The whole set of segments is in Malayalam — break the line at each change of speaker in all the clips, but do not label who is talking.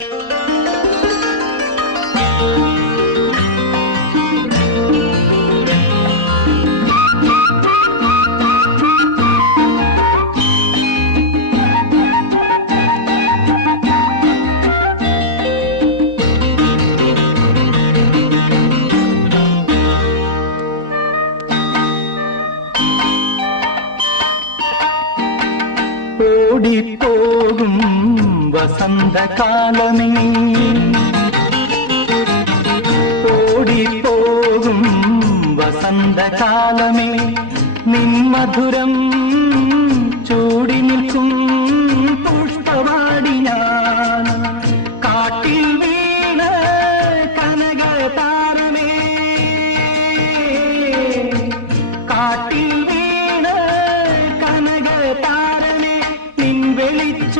you. ഓടിപ്പോകും വസന്തകാലമേ. ഓടിപ്പോകും വസന്തകാലമേ. നിന്മധുരം ചൂടി നിൽക്കും പുഷ്പവാടി ഞാൻ കാട്ടിൽ വീണ കനക താരമേ കാട്ടിൽ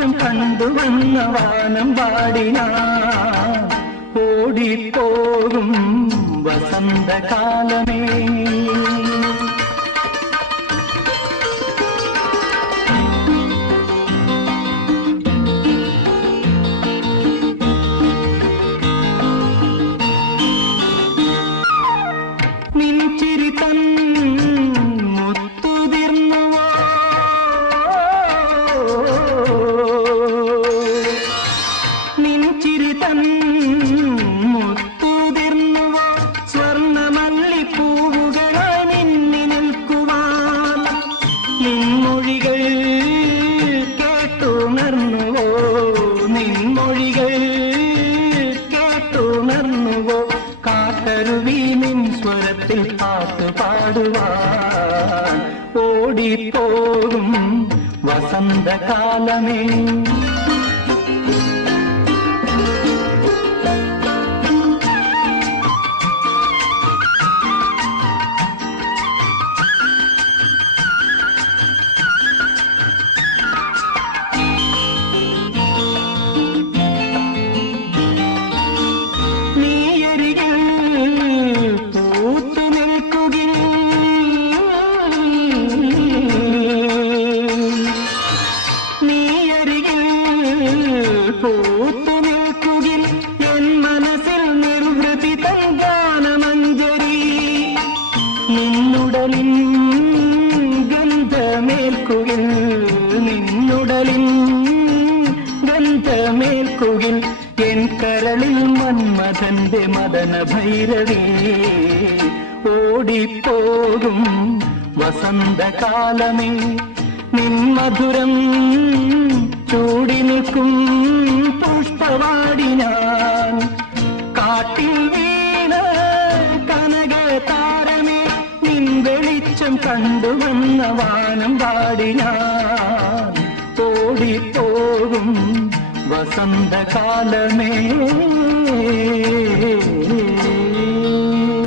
വെളിച്ചം കണ്ടുവന്ന വാനം പാടിന. ഓടിപ്പോകും വസന്തകാലമേ. നിൻമൊഴികൾ കേട്ടുണർന്നുവോ? നിൻമൊഴികൾ കേട്ടുണർന്നുവോ? കാട്ടരുവി നിൻ സ്വരത്തിൽ പാട്ട് പാടുവാൻ ഓടിപ്പോകും വസന്തകാലമേ. നിന്നുടലിൻ ഗന്ധമേൽക്കുകിൽ നിന്നുടലിൻ ഗന്ധമേൽക്കുകിൽ എൻ കരളിൽ മന്മഥന്റെ മദന ഭൈരവി ഓടിപ്പോകും വസന്തകാലമേ നിൻ മധുരം ചൂടി നിൽക്കും പുഷ്പവാടി വെളിച്ചം കണ്ടുവന്ന വാനം പാടി ഞാൻ ഓടിപ്പോകും വസന്തകാലമേ